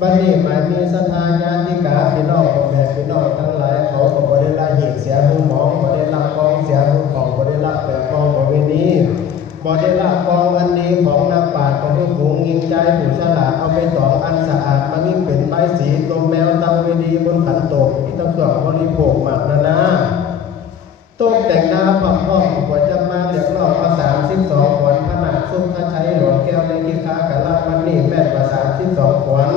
บัดนี้หมายมีศรัทธาญาติกาพี่น้องพ่อแม่พี่น้องทั้งหลายเขาก็บ่ได้ละเหตุเสียมือหมองบ่ได้ละกองเสียมือของบ่ได้ละแปะกองบ่เวนี้บ่ได้ละกองอันนี้ของนักปราชญ์ของผู้หูยิงใจผู้ฉลาดเอาไปตองอันสะอาดมานิ่งเป็นใบสีลมแมวตังเวดีบนขันโตกที่ต้องเครื่องบริโภคมากนาโต๊ะแต่งหน้าผักห้องหัวจะมาเรียบร้อยมา32 ขวัญพระนาคสุขชัยหลวงแก้วในกิคากะลาวันนี้แม่นมา32 ขวัญ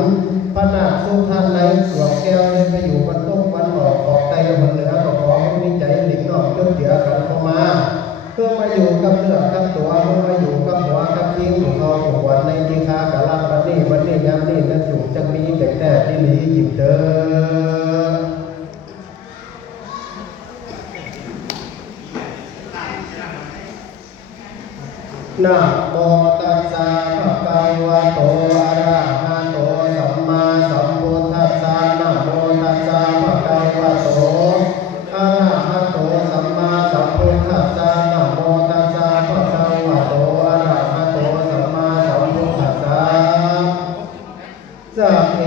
พระนาคสุขท่านในหลวงแก้วในไปอยู่บนโต๊ะวันออกขอบไตบนเหนือก็ขอให้มีใจหลิงนอกจนเดือกันเข้ามาเพื่อมาอยู่กับเนื้อกับตัวเพื่อมาอยู่กับหัวกับทิ้งของเขาขวัญในกิคากะลาวันนี้ยามนี้นั่นอยู่จังมีแต่แน่ที่หลีจิตเตอนะโมตัสสะภะคะวะโตอะระหะโตสัมมาสัมพุทธัสสะนะโมตัสสะภะคะวะโตอะระหะโตสัมมาสัมพุทธัสสะนะโมตัสสะภะคะวะโตอะระหะโตสัมมาสัมพุทธัสสะสัพเพ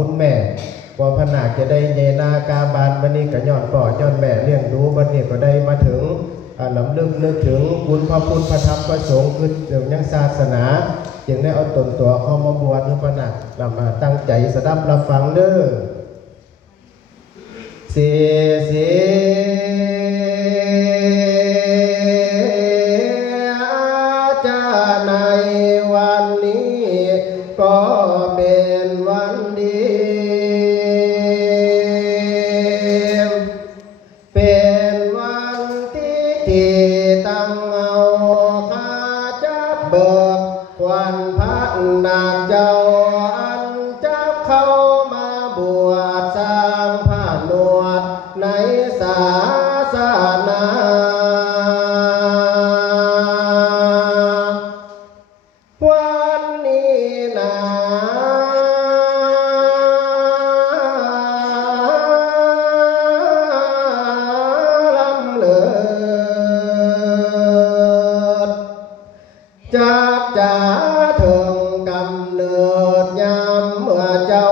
คุณแม่พอพนาคจะได้เยนากาบานวันนี้ก็ย้อนพ่อย้อนแม่เลี้ยงดูวันนี้ก็ได้มาถึงลำลึกนึกถึงคุณพระพุทธพระธรรมพระสงฆ์คือเรื่องยังศาสนาจึงได้เอาตนตัวเข้ามาบวชหรือพนาคเรามาตั้งใจสดับรับฟังเด้อเสียจะในวันนี้ก็เป็น นาคเจ้าอันจะเข้ามาบวชสร้างผานวดในศาสนาวันนี้นะลำเลิศจากจ๋าถึงกำเนิดยามเมื่อเจ้า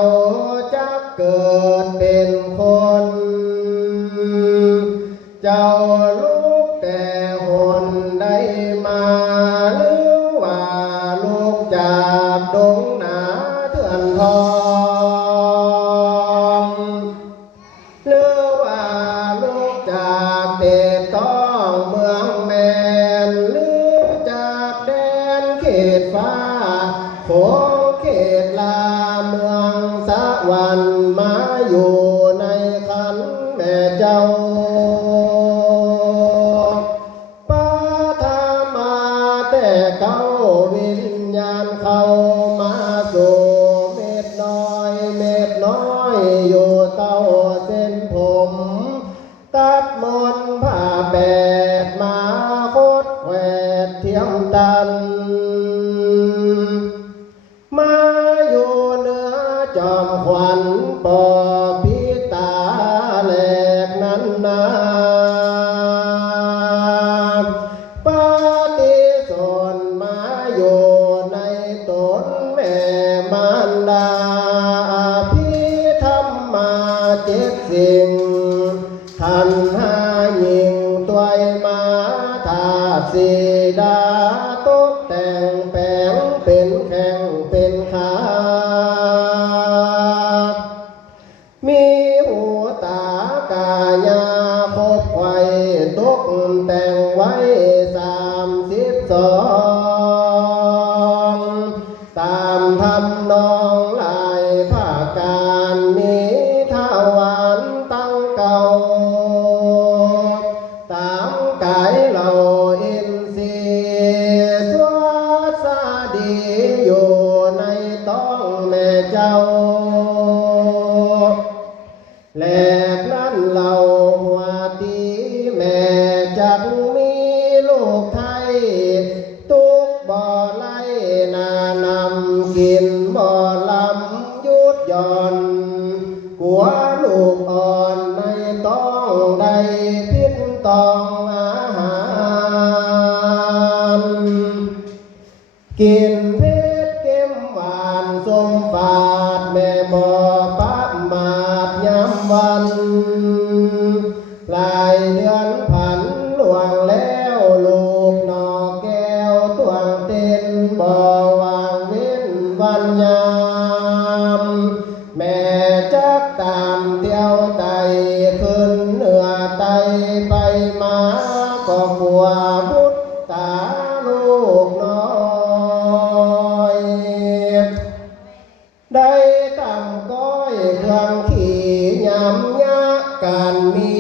จะเกิดเป็นคนเจ้าลูกแต่หนได้มาหรือว่าลูกจากดงนาเถื่อนทองหรือว่าลูกจากเดชต้องเมืองแมนหรือจากแดนเขตฟ้าโขงเขตลาเมืองสวรรค์มาอยู่ในขันแม่เจ้าปาทามาแต่เก้าวิญญาณเข้ามาสู่เม็ดน้อยอยู่เต้าเส้นผมตัดมนผ้าแปดมาโคตรแหวดเทียมตันมาอยู่เนื้อจอมขวัญปอพิตาแหลกนั้นนาปฏิสนมาอยู่ในตนแม่มารดาพิธรรมมาเจ็ดสิ่งทันหายิงตัวมาถาสีดาตกแต่งแปลงเป็นแข่งเป็นขามีหูตากายาคบไว้ตกแต่งไว้32ตามทำนองลายผ้าการมีทวารตั้งเก่าตามกายเราอินทรีย์สวัสดีอยู่ในต้องแม่เจ้าแหลกนั้นเราหัวตีแม่จักมีลูกไทยตุกบ่อไล่นานำกินบ่อลำยุดย่อนกัวลูกอ่อนในต้องได้พิษต้องอาหารกินเพชรเก็มหวานสมฝาดแม่บ่ปะมาดย้ำวันหลายเดือนผ่านล่วงแล้วลูกนอแก้วตวงเต้นบ่วางเว้นวันยามแม่จักตามเที่ยวไตขึ้นเหนือไตไปมาก็กลัวบุตรตาลูกน้อยได้ตำก้อยเครื่องขี่ยำยะการมี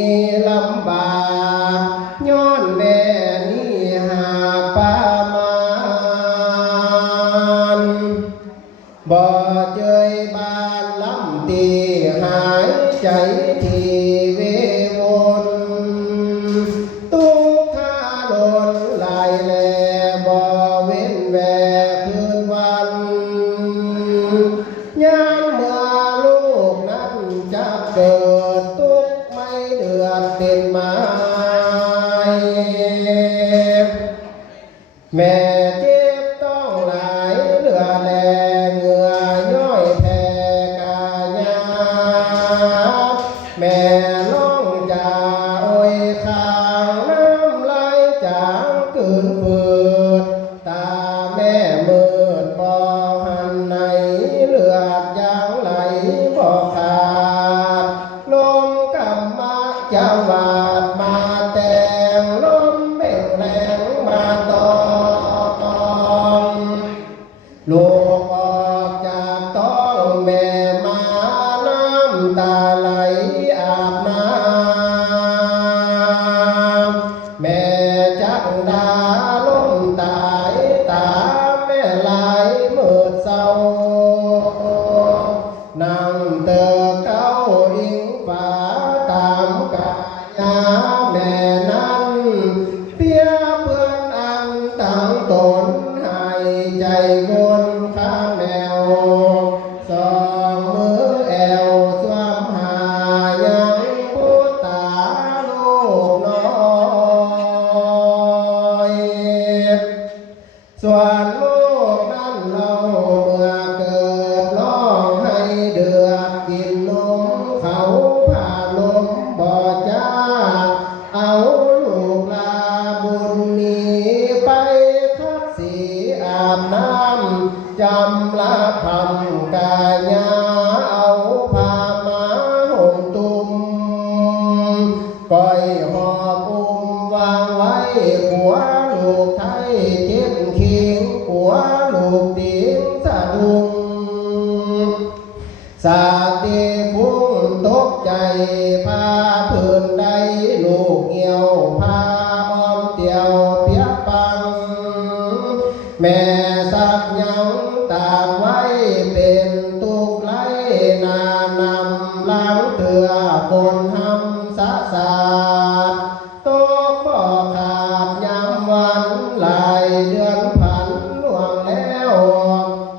ลำบากย้อนแม่นี่หาปามันบ่เจยบานลำตีหายใจที่เววนตุกท่าโดนลายแลบ่เว้นแวคืนวันยามเมื่อลูกนั้นจะเกิดทุกข์ไม่เดือดเป็นไม้แม่เจ็บต้องหลายเหลือแลเหงื่อย่อยแผ่กายาแม่น้องจ่าโอยข้างน้ำไหลจางคืนฝืดตาแม่มืดบ่หันไหนเหลื านั่งเตอเก้าอิงฟ้าตามกายาแม่นั้นเพียเพื่อนอันตั้งตนให้ใจวนข้างแนวสองมือแอวสวมหายังพุทธาลูกน้อยส่วนลูกนั้นเราเมื่อเกิดร้องให้เดือดกินนมเขาผ่าลมบ่จ้าเอาลูกลาบุญหนีไปคัดสีอาบน้ำจำละพำกายาเอาผ้ามาห่มตุ่มก้อยหอบอุ้มวางไว้หัวลูกไทยเจ็บขิงหัวลูกติ๋งสะดุ้งสาติพุ่งตกใจพาพื้นใดลูกเหี่ยวพาอ้อมเตียวเปียกปังแม่สักยังตากไว้เป็นตุกไหลนานำล้างเถื่อคนหำสะสาดตกบ่ขาดยามวันหลายเดือนผ่านล่วงแล้ว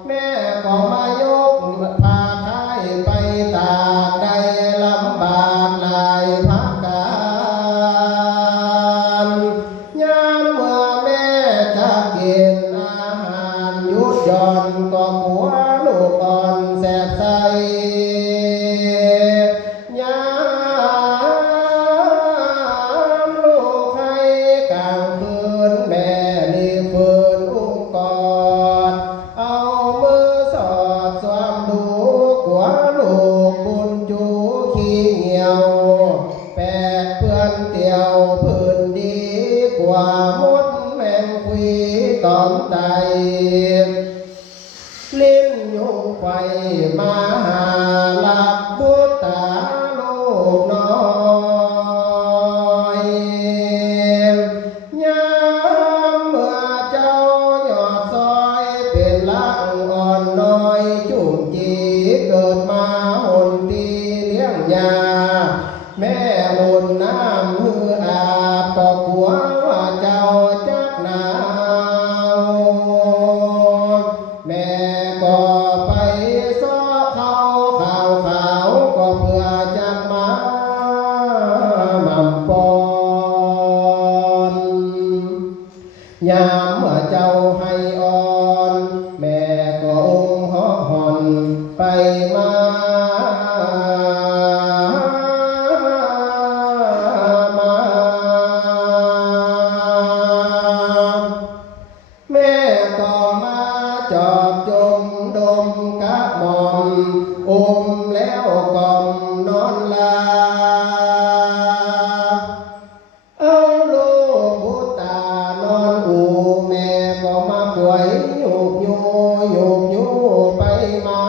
แม่ก็มายกพาไทยไปตากได้ลำบากหลายพักการยามเมื่อแม่จะกินอาหารหยุดหย่อนก็ผัวลูกอ่อนแสบใสยามลูกให้กลางคืนแม่รีบฝืนอุ้มกอดเอามือสอดสวมดูหัวลูกบุญจูขี้เหี่ยวแปดเพื่อนเตียวพื้นดีกว่ามดแมงควีตอมไตลิ้นยุงไฟมาหาหลับพุทธาลูกน้อยยามเมื่อเจ้าหยอดซอยเป็นลักอ่อนน้อยจุ่มจีเกิดมาหนตีเลี้ยงยาแม่หุ่นน้ำมืออาบก็กลัวว่าเจ้าจักหนาวแม่ก็ไปซ้อเขาข่าวขาวก็เพื่อจะมาหม่ำปอนยามเมื่อเจ้าให้อ่อนแม่ก็อุ้มห่อหอนไปมาแม่ก็มาจอบจมดมกะหม่อมอมแล้วกล่อมนอนลาเอาลูกบุตานอนอูแม่ก็มาป่วยโยกโยโยกโยไปมา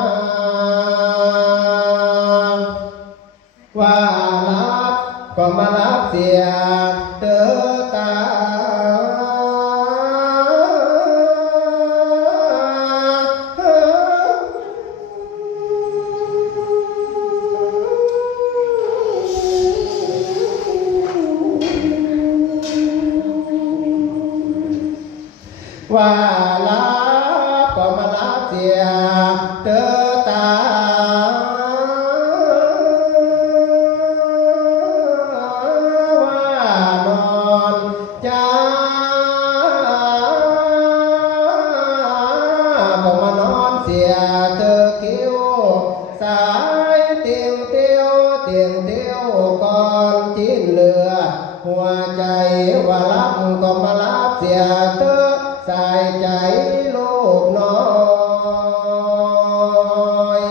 ว่ารับก็มารับเสียเตอตาว่ารับก็มารับเสียเตอตาว่านอนจ้าก็มานอนเสียเตอคิ้วสายเตียวเตียวเตียวเตียวก่อนจิ้นเลือดหัวใจว่ารับก็มารับเสียเตอใส่ใจลูกน้อย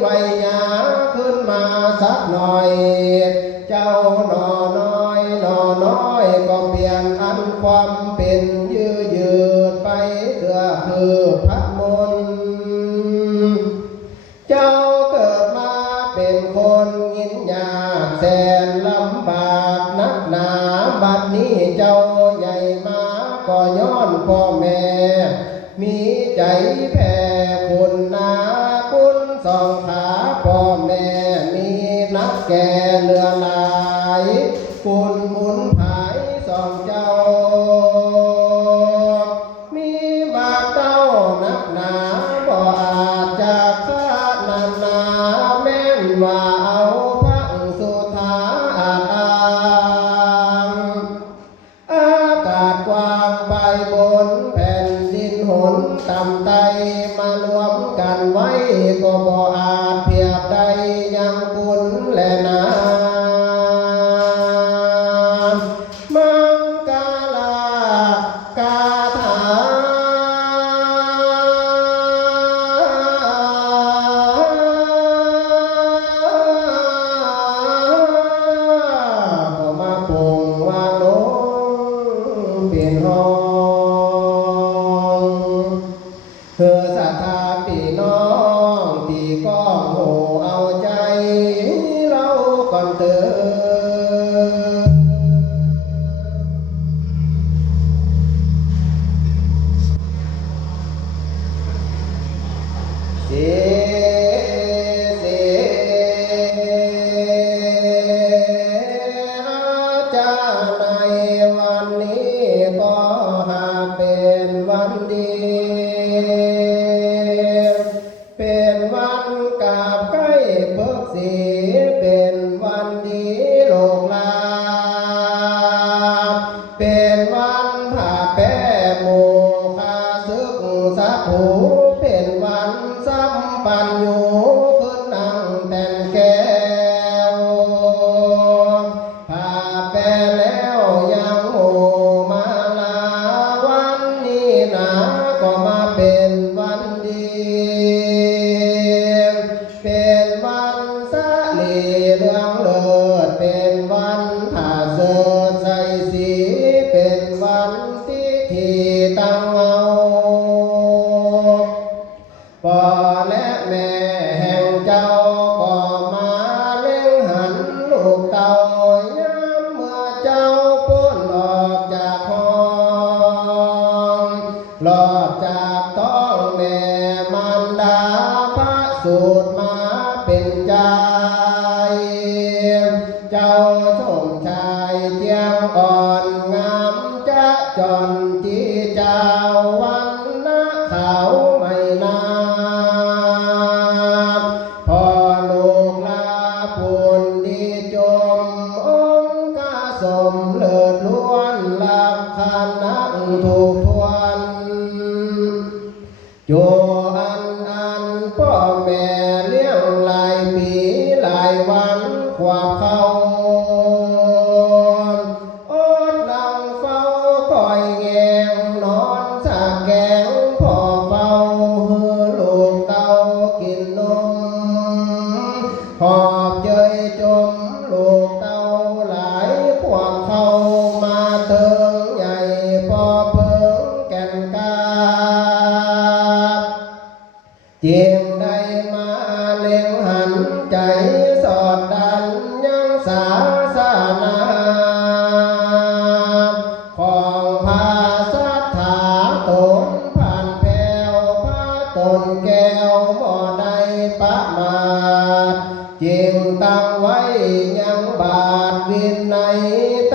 ไว้หยาขึ้นมาสักหน่อยเจ้าหนอน้อยหนอน้อยก็เปลี่ยนอันความเป็นยืดไปเพื่อคือพัดมนเจ้าเกิดมาเป็นคนยินยากแสนลำบากนักหนาบัดนี้เจ้าใหญ่มาก็ย้อนพ่อแม่มีใจแผ่คุณนาคุณสองขาพ่อแม่มีนักแก่เลือหลายคุณหมุนผายสองเจ้ามีบาเต้านักหนาบ่อาจจะฆ่านานนาแม่นว่าเอาพระสุธาอาจอ้างอากาศกว้างไปบนแผ่นดินหนต่ำไตมารวมกันไว้ก็บ่อาจเพียบใดยังบุญและนามังกาลากาถาก็มาปรุงวางลงเปลี่ยนห้องเพื่อศรัทธาพี่น้องที่ก้องโหเอาใจเราก่อนเถิดเสเสอาจารย์ในวันนี้ก็หากเป็นวันดี เป็นวันกาบใกล้เบิกสีเป็นวันดีโลกลาเป็นวันผ่าแป้โมคาซึกสัตหูเป็นวันสัมปันอยู่ขึ้นนั่งแต่นแก้วผ่าแป้แล้วยังโมมาลาวันนี้นะก็มาเป็นวันดีเป็นวันสะลีเรื่องเลิศเป็นวันผ่าเสิร์ใส่สีเป็นวันที่ตั้งเอาพ่อและแม่แห่งเจ้าก็มาเล่งหันลูกเต่าย้ำเมื่อเจ้าพ้นออกจากห้องหลอดจากท้องแม่มารดาพระสูตรมาเป็นใจเจ้าชมชายเจียงอ่อนงามจะจอนที่เจ้าวันนะขาวไม่นานพอลูกลาปุนดีจมองค์กาสมเลิศล้วนหลักขันนักถูกทวนโยอันพ่อแม่เลี้ยงหลายปีหลายวันความเขาอดนั่งเฝ้าคอยแงงนอนสักแกงพ่อเฝ้าหือลูกเต้ากินนมหอบเจยจมลูกเต้าหลายพวกเขามาเถิงใหญ่พอเพิงแก่นกาเจียงได้มาเล็งหันใจสอดดันยังสาสนาของพาสัทธาตนผ่านแผ่วพาตนแก้วบ่ได้ประมาทจึงตั้งไว้ยังบาทวินัย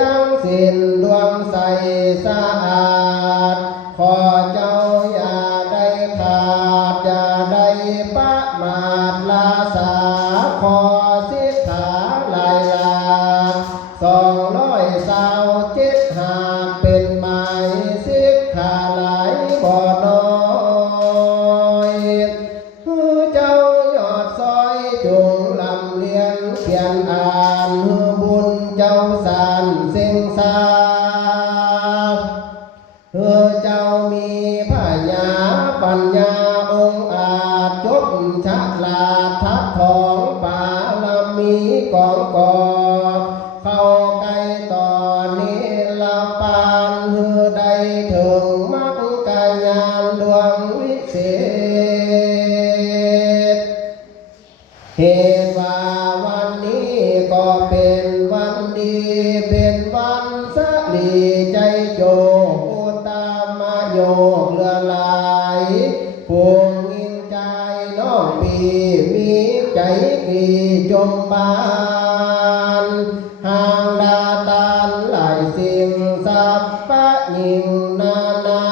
ตั้งสินดวงใสสะอาดขอเจ้าอย่าได้ขาดอย่าได้ประมาทลาสาขอสิทธาลายลา227หากเป็นหมายสิทธาหลายบ่น้อยเจ้ายอดซอยจุงลำเลียนเขียนอ่านบุญเจ้าสารสิ่งสาเจ้ามีพญาปัญญาองค์อาจจบ ฉลาดทัดทองปาลมีกองกอเข้าไกลต่อนี้ละปานหือใดถึงมักกายานดวงวิเศษเหตุว่าวันนี้ก็เป็นวันดีเป็นวันสลีใจโยอุตามะโยเรือลายพวงยินใจน้องปีมีใจกีจมบานห่างดาตานหลายสิ่งสัพพะยิงนานา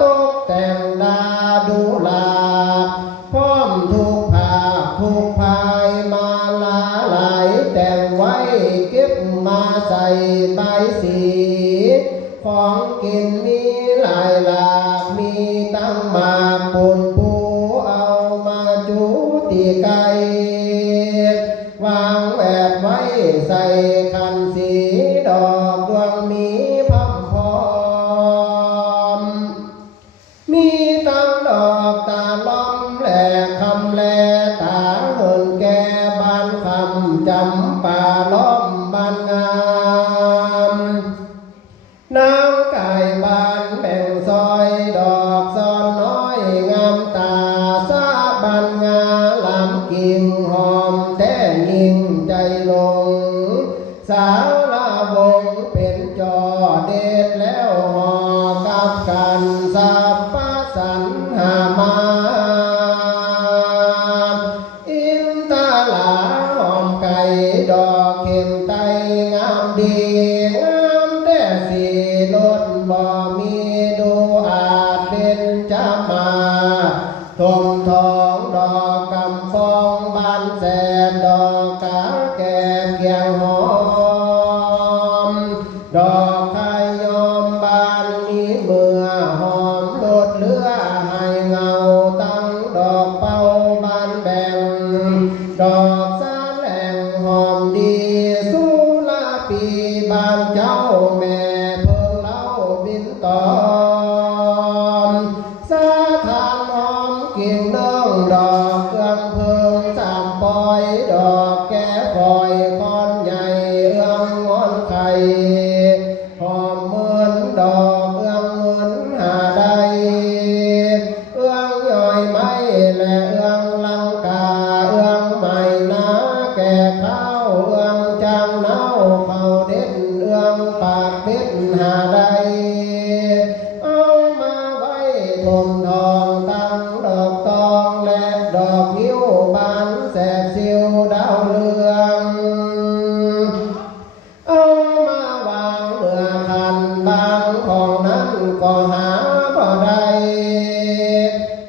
ตกแต่งดาดูลาพร้อมทุกภาคทุกภายมาลาหลายแต่งไว้เก็บมาใส่ใบสีของกินมีหลายหลากมีตั้งมาปุนปูเอามาจูตีไก่วางแวดไว้ใส่คันสีดอกดวงมีพัมพอมมีตั้งดอกตาล้อมแหลคำแลตาเหินแก่บานคำจำป่าล้อมบานงามน้ำกายบานแบ่งซอยดอกซ้อนน้อยงามตาสาบานงาลำกิ่งหอมแท้ยิ่งใจลงสาวลาวงเป็นจอเด็ดแล้วหอกับกันสัพพะสันหามาอินตาลาหอมไก่ดอกเข็มไตงามดีงามแต่สีลดบ่มีดูอาจเป็นจะมาทมทองดอกกำปองบานแสนดอกกาแก่เกียงหอมดอกไข่ยอมบานมีเมื่อหอมลดเลือให้เงาตั้งดอกเป่าบานแบ่งดอกสาแหลงหอมดีสุลาปีบานเจ้าแม่เพิ่งเล่าบินตอมสาทานหอมกิ่งน้องดอกเครื่องเพิ่งสามปอยดอกแก่ฝอยคอนใหญ่เอื้องงอนไข่หอมเหมือนดอกเอื้องเหมือนหาใดเอื้องย่อยไม้และเอื้องลังกาเอื้องใหม่นาแก่ข้าวเอื้องจางเน่าเข้าเด็ดเอื้องปากเด็ดหาใดเอามาไว้ทมทองตั้งดอกตองและดอกนิ้วบานแสบสิวดาวเรืองเอามาวางเนื้อคันบางของนั้นก็หาบ่ได้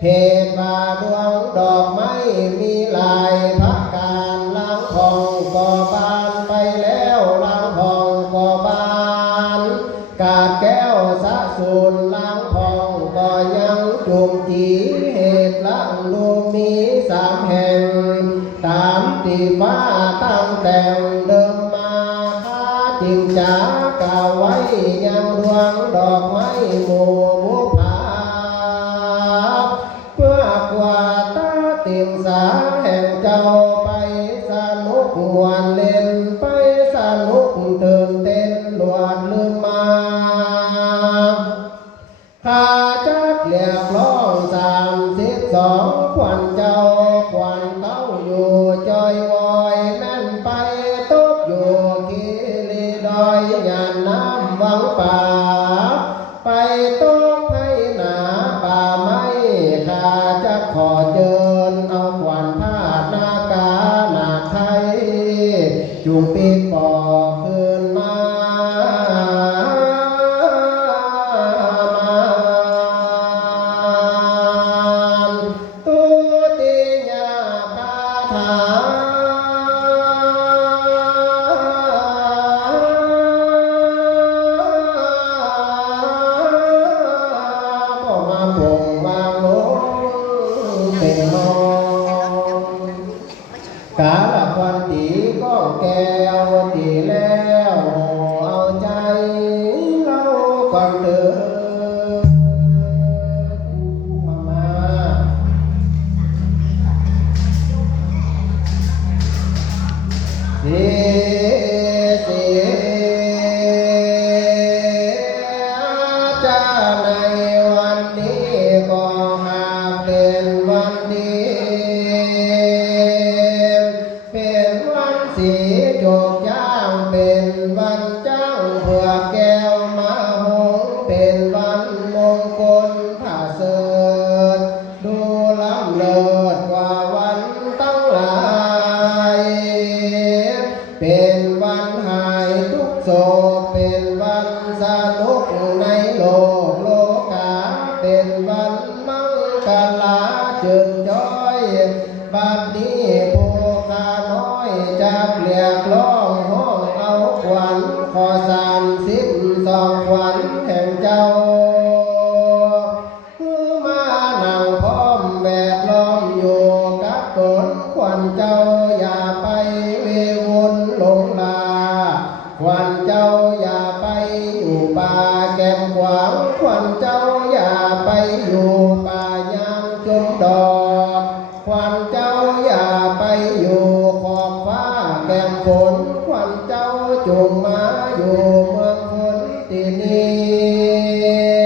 เหตุว่าดวงดอกไม้มีหลายพักการล้างทองก็บานไปแล้วล้างทองก็บานกาดแก้วสะสูนล้างทองก็ยังจุ่มจีเหตุล้างดูมีสามแห่งตามที่ฟ้าตั้งแต่งเดิมมาค่าจริงจาก่าวไว้ยังดวงดอกไม้หมู่บุพาเพื่อกว่าตาติ่งสาแห่งเจ้าไปสนุกมวนเล่นไปสนุกตื่นเต้นหลวดลืมมาข้าจักเรียกร้อง32ขวัญเจ้าขวัญเต้าอยู่จอยวอยแม่นไปตกอยู่คีรีดอยหยาดน้ำวังป่าไปตกให้หนาป่าไม้ข้าจะขอเจิญเอาขวัญผ้าหน้ากาหน้าไทยจุงปีกปอคืนมาตุติยาคาถาก็มาปลงวางลงเป็นหอกาลควันตีก็แก้วตีแล้วเอาใจเราก่อนเดินมา ผู้ข้าน้อยจากเรียกร้องห้องเอาขวัญขอ32ขวัญแห่งเจ้ามานั่งพร้อมแวดล้อมอยู่กับตนขวัญเจ้าอย่าไปเววนหลงลาขวัญเจ้าอย่าไปอยู่ป่าแก้มขวางขวัญเจ้าอย่าไปอยู่ป่ายางจมดอกขวัญเจ้าอย่าไปอยู่ขอบฟ้าแก้มฝนขวัญเจ้าจงมาอยู่เมืองคนที่นี่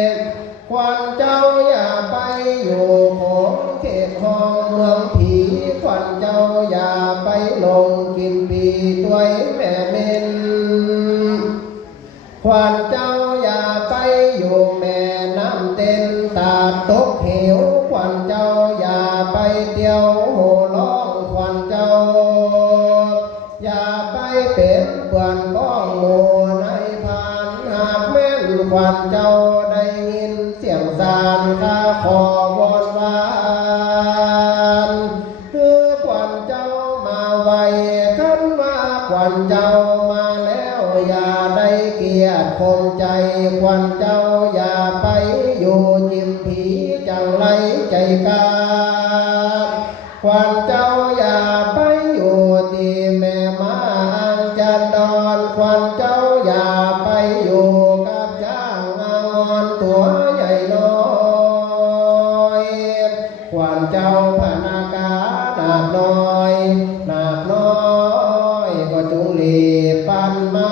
ขวัญเจ้าอย่าไปอยู่ของเขตห้องเมืองผีขวัญเจ้าอย่าไปลงกินปีตัวแม่เม่นขวัญเจ้าอย่าไปอยู่แม่น้ำเต็นตาตกเหวขวัญเจ้าอย่าไปเที่ยวโห่ร้องขวัญเจ้าอย่าไปเป็นเพื่อนพ้องหมู่ในพานหากแม่นขวัญเจ้าได้ยินเสียงสานข้าขอวอนวานคือขวัญเจ้ามาไวขันมาขวัญเจ้ามาแล้วอย่าได้เกียรติคงใจขวัญเจ้าอย่าไปอยู่ยิ้มผีจังไรใจกาขวัญเจ้าอย่าไปอยู่ที่แม่มาอังจันดอนขวัญเจ้าอย่าไปอยู่กับช้างงอนตัวใหญ่น้อยขวัญเจ้าพนากานาคน้อยนาคน้อยก็จงรีบปันมา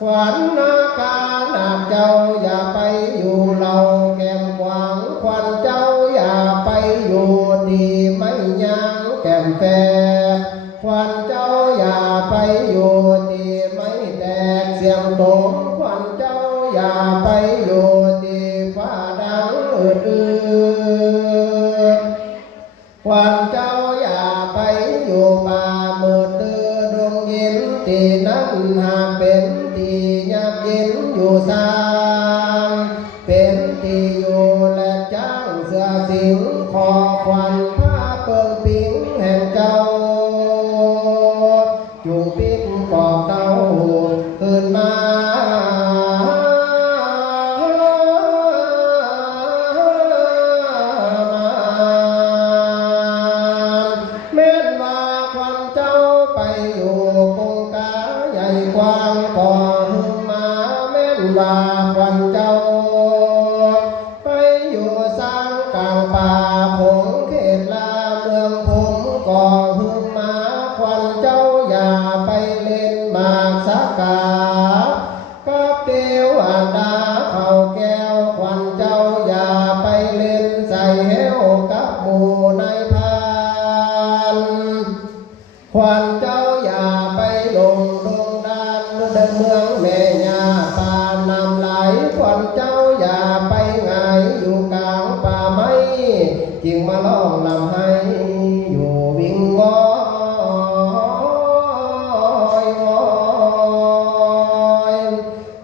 ขวัญนาคานาคเจ้าอย่าไปอยู่เราแก้มขวางขวัญเจ้าอย่าไปอยู่ดีไม่ยังแก้มแฝกขวัญเจ้าอย่าไปอยู่ดีไม่แตกเสียงตงขวัญเจ้าอย่าไปอยู่ดีฟ้าดังอื่นขวัญเจ้าอย่าไปอยู่ป่ามืดตื้อดวงยินที่นั้นหากเป็นที่ยับยินอยู่สางเป็นที่อยู่และจ้างเสือสิงขอขวัญผ้าเปิงปิงแห่งเจ้าจุงปิกปอกเต้าขึ้นมาแม่นว่าขวัญเจ้าไปอยู่กงกาใหญ่กว้างก่อหึงมาแม่นว่าขวัญเจ้าไปอยู่สร้างกลางป่าผงเขตลาเมืองผมก่อหึงมาขวัญเจ้าอย่าไปเล่นหมากสักกากับเทวดาเขาแก้วขวัญเจ้าอย่าไปเล่นใส่เหวกับหมู่ในพานขวัญเจ้าอย่าไปลงดงดานเดินเมืองแม่ยาปานำไหลขวัญเจ้าอย่าไปไงอยู่กลางป่าไม้จึงมาร้องลำให้อยู่วิงวอยงอย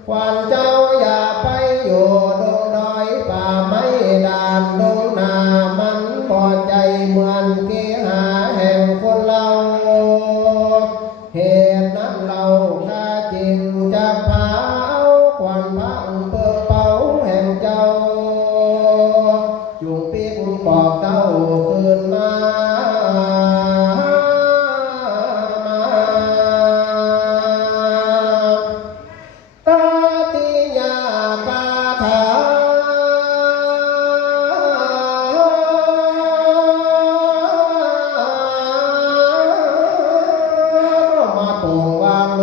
ขวัญเจ้าอย่าไปอยู่ดงดอยป่าไม้ด่านดงนามันพอใจเหมือนเกหาแห่งคนเราเหตุนั้นเราข้าจึงจะพาเอาขวัญพังเปิดเป่าแห่งเจ้าจุงปิกปอกเต้าขึ้นมาตาติยากาถามาปงวางล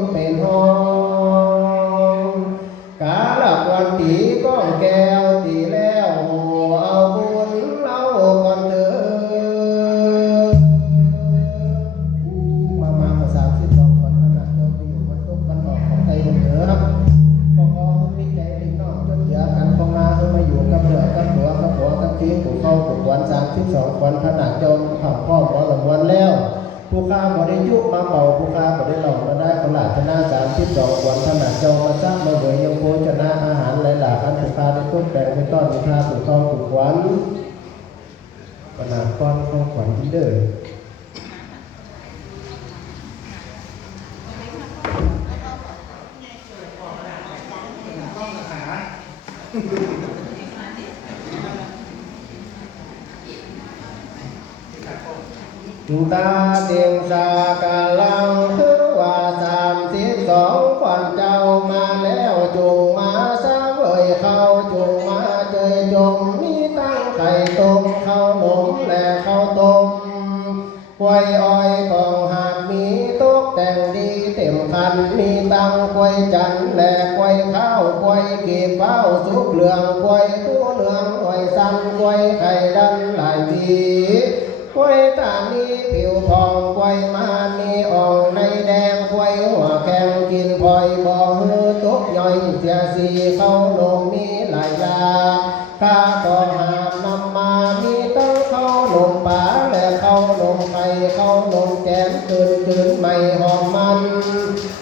งเป็นห้องกาลกวันตีก้องแก้วตีแล้วเอาบุญเอาก่อนเถิดมาภาษาที่สองคนขนาดเราไปอยู่บนโต๊ะกันออกของไทยเหนือครับพอมีใจดีน้องจนเหลือกันของนาเอมาอยู่กับเหลือกับหัวกับหัวกับทีมผูกเข้าผูกวัน32คนขนาดจมผักพ่อหมอหลงวันแล้วผู้ข้าบ่ได้ยุบมาเป่าผู้ข้าบ่ได้หลอกมาได้ขนาดชนะ32คนขนาดจมมาสร้างมาเบย ยังโภชนะอาหารหลายๆอันถูกพาได้ทุกแต่งไปต้อนถูกพาถูกต้องถูกขวัญขนาดก้อนของขวัญที่เดินตาเตียงสากาลังคือว่า32ขวัญเจ้ามาแล้วจงมาสาเวยเข้าจงมาเจยจงมีตั้งไข่ต้มข้าวหนมและข้าวต้มกล้วยอ้อยของหากมีตกแต่งดีเต็มคันมีตั้งกล้วยจันและกล้วยข้าวกล้วยเก็บเฝ้าสุกเหลืองกล้วยตู้เหลืองกล้วยสั้นกล้วยไข่ดันหลายวีกล้วยตานีผิวทองกล้วยมานีอ่องในแดงกล้วยหัวแข็งกินพลอยบ่ฮือตกย่อยเสียสีเข้านมมีหลายยาข้าก็หามนำมามีตั้งเข้านมป่าและเข้านมไก่เข้านมแกงตื่นไม่หอมมัน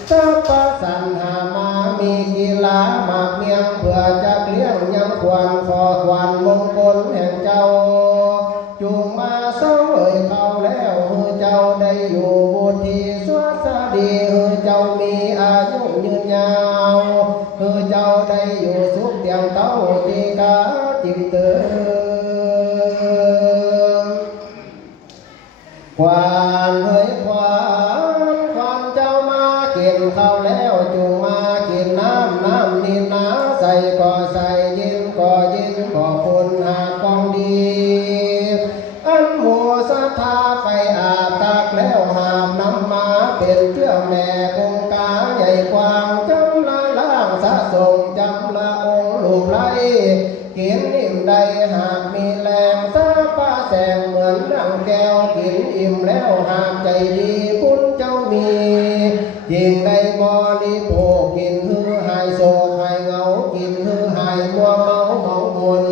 ถ้าประสันหามามีกีฬาหมากเมียงเพื่อจะเลี้ยงยังควรขอควันมงคลแห่งเจ้าจุงมาเสวยเขาแล้วฮือเจ้าได้อยู่บุตรที่สวัสดีฮือเจ้ามีอายุยืนยาวฮือเจ้าได้อยู่สุขเตียงเต้าจีกาจิตเตือนควานเฮ้ยควานเจ้ามากินข้าวแล้วจุงมากินน้ำนินน้าใส่ก็ใส่ยินก็คนหากกองดีอันหมูศรัทธาไปอาบตักแล้วหามน้ำมาเป็นเจ้าแม่คงกาใหญ่กว้างจำละล่างสะสมจำละองค์ลูกไล่กินอิ่มใดหากมีแรงซาป้าแสงเหมือนดังแก้วกินอิ่มแล้วหากใจดีคุณเจ้ามียิ่งในบริโภคกินฮือหายโศกหายเหงากินฮือหายมัวเมาเมาบน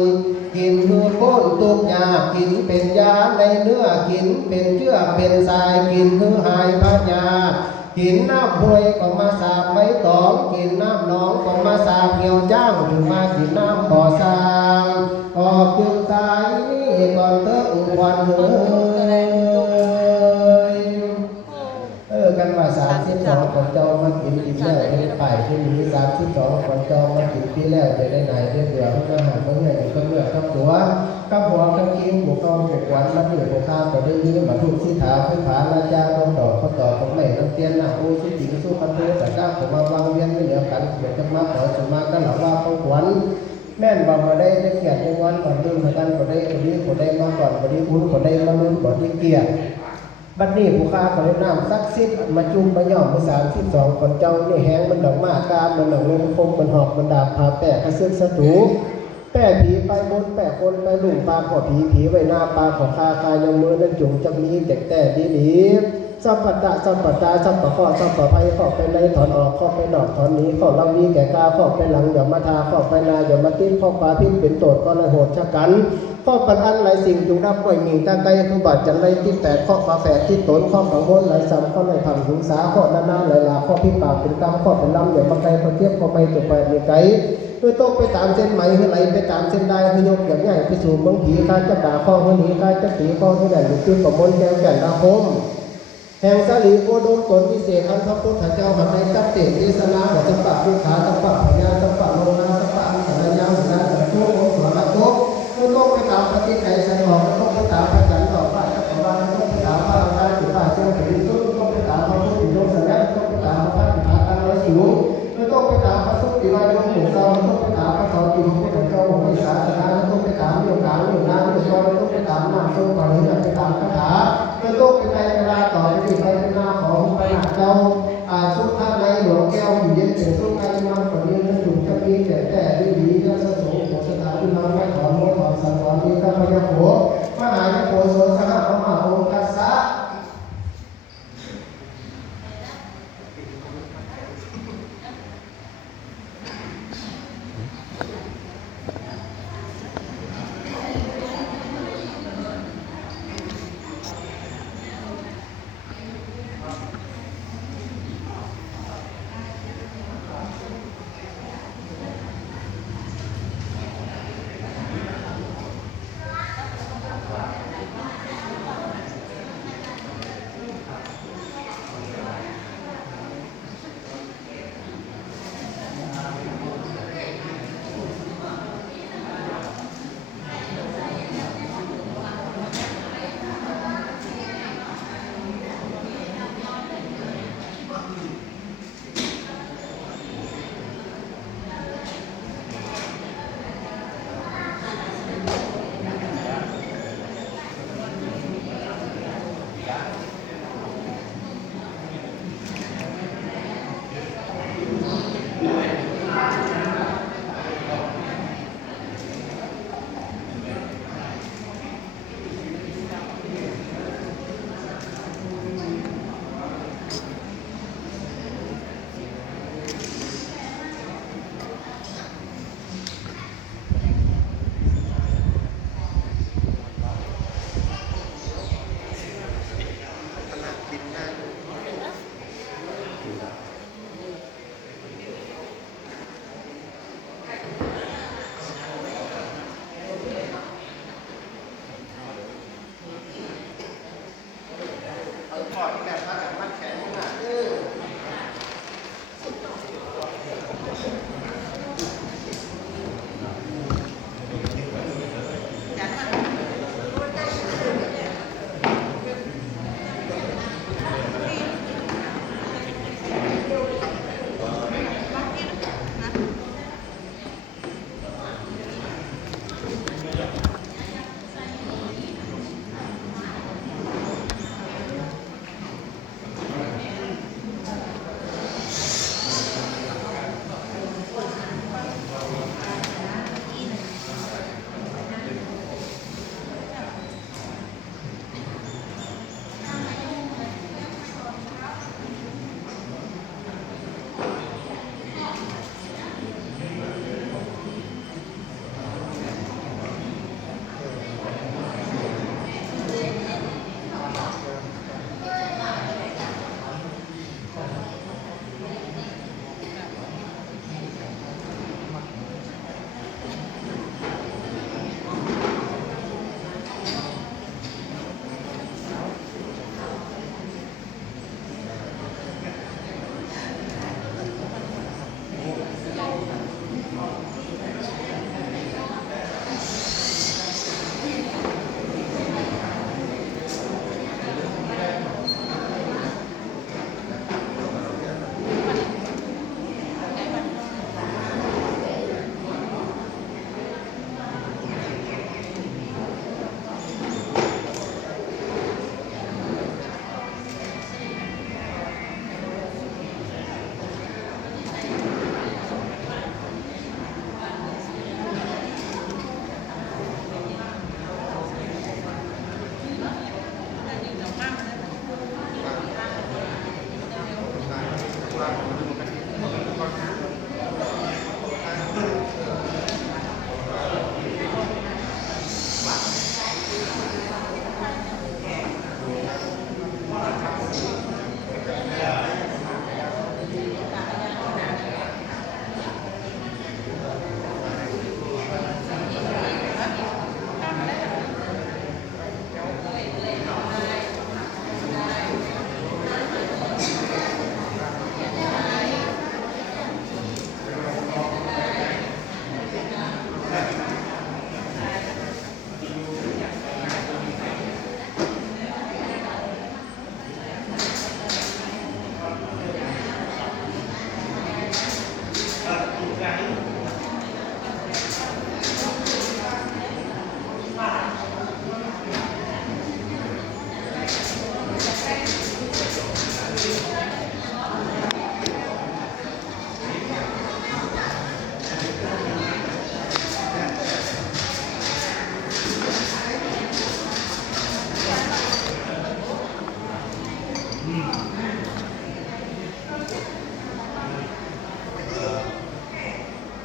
กินฮือก้นตุกยากินเป็นยาในเนื้อกินเป็นเชื่อเป็นสายกินฮือหายพญากินน้ำห้วยก็มาสาบไว้ตองกินน้ำหนองก็มาสาบเหี่ยวจ้างถึงมากินน้ำบ่อสางออกจึงสายนี้ก่อนเติมวันเฮ้ยกันว่า32คนเจ้ามากินปีแล้วได้ไปที่นี้32คนเจ้ามากินปีแล้วจะได้ไหนได้เบื่อก็หาเมื่อไงก็เลือกกับตัวกับหัวกับกิ้งหัวกองหัวควันมาเดือดหัวข้าวก็ได้ยืมมาทุกที่ถาพื้นผาลาจาดองดอกเขาต่อของใหม่น้ำเตียนหน้าอู้สุจิงสู้กันตัวแต่ก้าวผมมาวางเวียนไม่เหลือกันเหมือนจะมาขอสมากันหลับว่าเขาขวัญแม่นบอกมาได้เขียนในวันก่อนรุ่นมากันก็ได้คนนี้คนได้มาก่อนคนนี้บุญคนได้มาลุ้นก่อนที่เกียรติบัดนี้ผู้ค้าก็เลยน้ำซักซิดมาจุ่มมาย่อมมา32คนเจ้านี่แห้งมันดอกมากกามันดอกเงินคมมันหอกมันดาบพาแปะกระซึกสะตูแปะผีไปบนแปะคนไปหลุมปลาขอผีไว้หน้าปลาขอคาคายยังมือนั่นจุ่มจังนี้แต่ดีสัมปัตตาสัมปะข้อสัมปะภัยข้อไปในถอนออกข้อไปดอกถอนนี้ข้อลำนี้แก่กาข้อไปหลังอย่ามาทาข้อไปนาอย่ามาติ้นข้อปลาพิษเป็นโตดข้อละโหดชะกันข้อปันอันหลายสิ่งจุงรับไว้หมิ่งตาไกลคือบาดจังไรที่8ข้อฝาแฝดที่ตนข้อกังวลหลายซ้ำข้อในทำหุงสาข้อนาหลายลาข้อพิปากเป็นกรรมข้อเป็นลำอย่ามาไกลข้อเทียบข้อไม่ตัวไปมีไกลเพื่อต้องไปตามเส้นไหมคือไหลไปตามเส้นได้คือยกอย่างใหญ่ไปสู่เมืองผีข้าจะด่าข้อหือหนีข้าจะตีข้อที่ไหนหรือคือประมวลแก้วแก่นดาคมแห่งสลีโคดมตนวิเศษอันพระพุทธเจ้าหันในตัดเตเทศนาของสัมปะพุทธาสัมปะพญาสัมปะโลนาสัมปะอังสารยาสัมปะสัมพุทโธสวรรคตเมื่อต้องไปตามปฏิไกรสันหอกต้องไปตามพระจันทร์ต่อพระจักรวาลต้องไปตามพระอรหันต์จุฬาเจ้าแผ่นดินต้องไปตามพระพุทธโลกสัญญาต้องไปตามพระพิธาการร้อยสูงไม่ต้องไปตามพระสุติวายงหมู่เจ้าต้องไปตามพระสอนติมุขพุทธเจ้าหัวศาสนาต้องไปตามเรื่องการเรื่องน้ำเรื่องก้อนต้องไปตามน้ำส้มก่อนหรือไปตามคาถาไม่ต้องไปในเวลาต่อไปไปเป็นหน้าของพระเจ้าสุขท่านในหลวงแก้วอยู่เย็นเป็นสุขในมันคนนี้นั่นอยู่จะมีแต่ดีจะสะสมโภชนาที่มาไม่ถอนโมถอนสังวรนี้ข้าพเจ้าโหมหาโพธิ์โสสหพระมหาองค์กัสสะ อ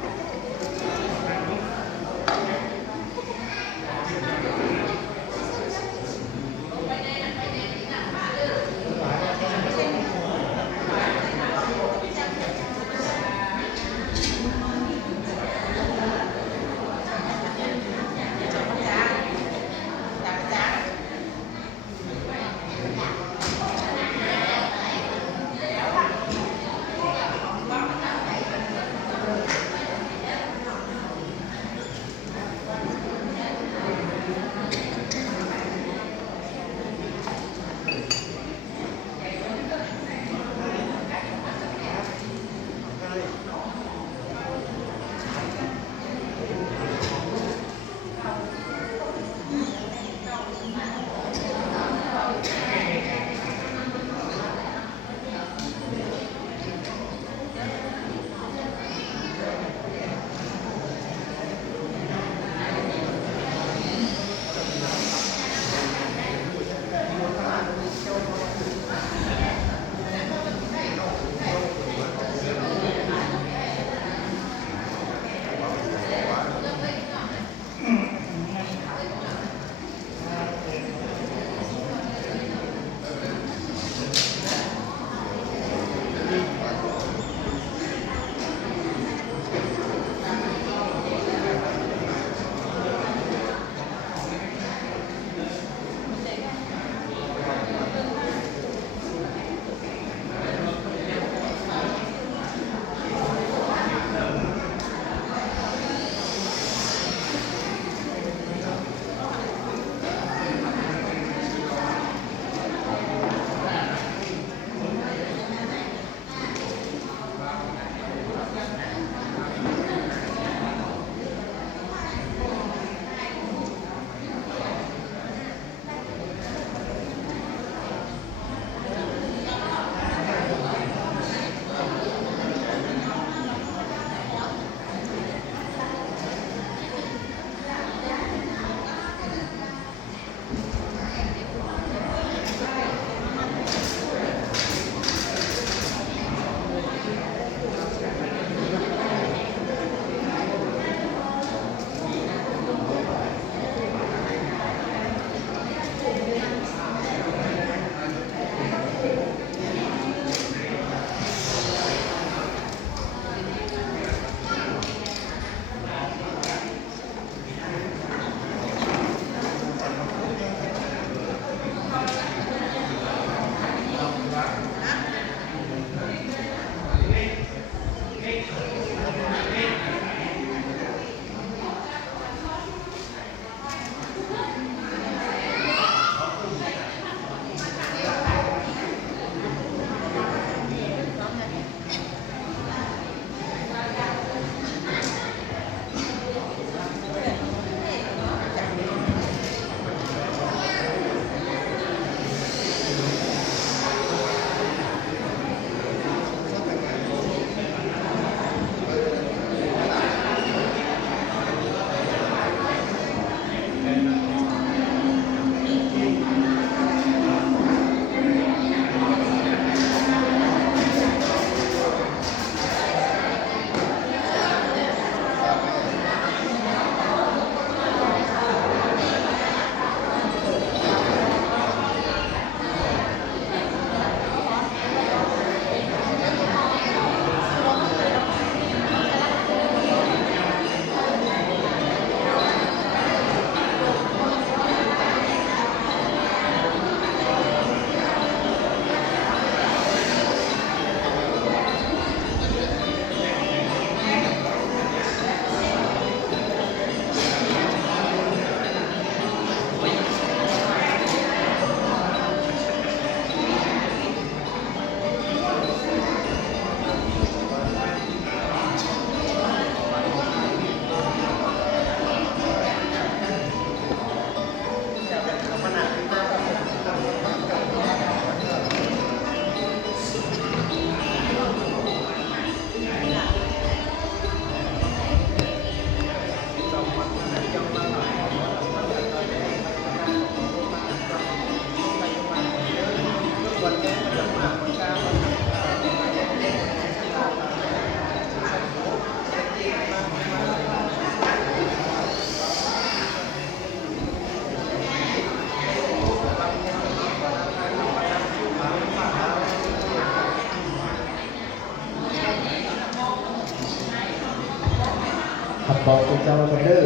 ขับบอกเป็นเจ้ากันเด้อ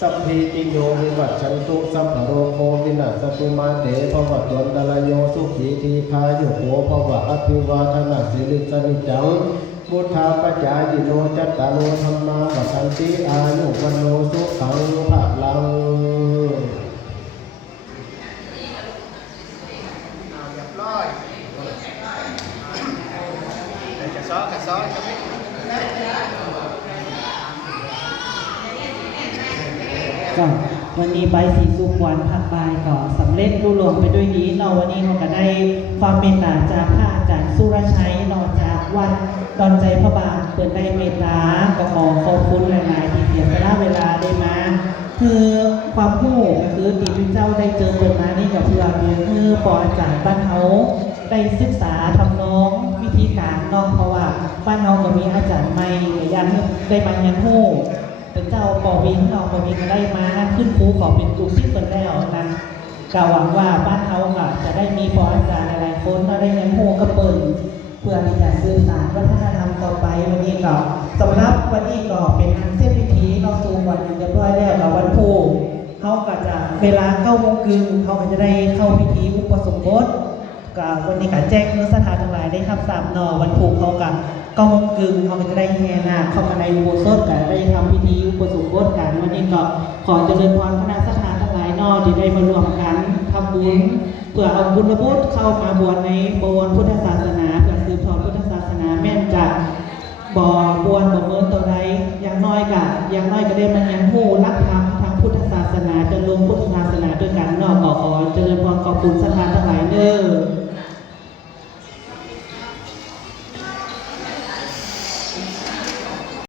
สัพพีติโยวิวัตชันตุสัพพะโรโควินาศตุมาเตภวัตวันตรายโยสุขีทีคายุโกภวะอภิวาทนาสิริสนิจังพุทธาปัจจายโนจัตตาโนธรรมาวัฏันติอายุวันโนสุขังภะลังเรียบร้อยจะซ้อกระซ้อจะไม่ก็วันนี้ใบสีสุขวันผักบายก็สำเร็จรุ่งเรืองไปด้วยดีเนาะวันนี้เราก็ได้ความเมตตาจากพระอาจารย์สุรชัยเนาะจากวัดดอนใจพระบาทเปิดได้เมตตาก็ขอขอบคุณหลายๆที่เสียสละเวลาได้มาคือความรู้ก็คือที่พระเจ้าได้เจอเปิดมานี่กับเพื่อเพียงคือปออาจารย์บ้านเขาได้ศึกษาทำนองวิธีการเนาะเพราะว่าบ้านเราก็มีอาจารย์ใหม่ยันได้มายันหู้เป็นเจ้าปอวินเราปอวินได้มาขึ้นครูขอเป็นลูกศิษย์เปิดแล้วนั้นก็หวังว่าบ้านเขาค่ะจะได้มีปออาจารย์หลายๆคนมาได้ยันหู้ก็เปิดเพื่อที่จะสื่อสารวัฒนธรรมต่อไปวันนี้ก็สำหรับวันนี้ก็เป็นอันเสร็จพิธีเราสู่วันอย่างเรียบร้อยแล้วกับวันพุธเขาก็จะเวลา9 โมงครึ่งเขาก็จะได้เข้าพิธีอุปสมบทก็วันนี้ก็แจ้งเนื้อสถานทั้งหลายได้ครับ3 นอวันพุธเขากับ9 โมงครึ่งเขาก็จะได้แห่นาคเข้ามาในอุโบสถกันได้ทำพิธีอุปสมบทกันวันนี้ก็ขอเจริญพรคณะสถานทั้งหลายนอที่ได้มารวมกันทำบุญเพื่อเอาบุญบุตรเข้ามาบวชในบวรพุทธศาสนาเพื่อสืบทอดพุทธศาสนาแม่นจากบ่บวชบ่เมินตัวใดอย่างน้อยก็ได้มันยังหู้รักธรรมทางพุทธศาสนาจะลงพุทธศาสนาด้วยกันนอกขอเจริญพรขอบคุณสถานทั้งหลายเด้อ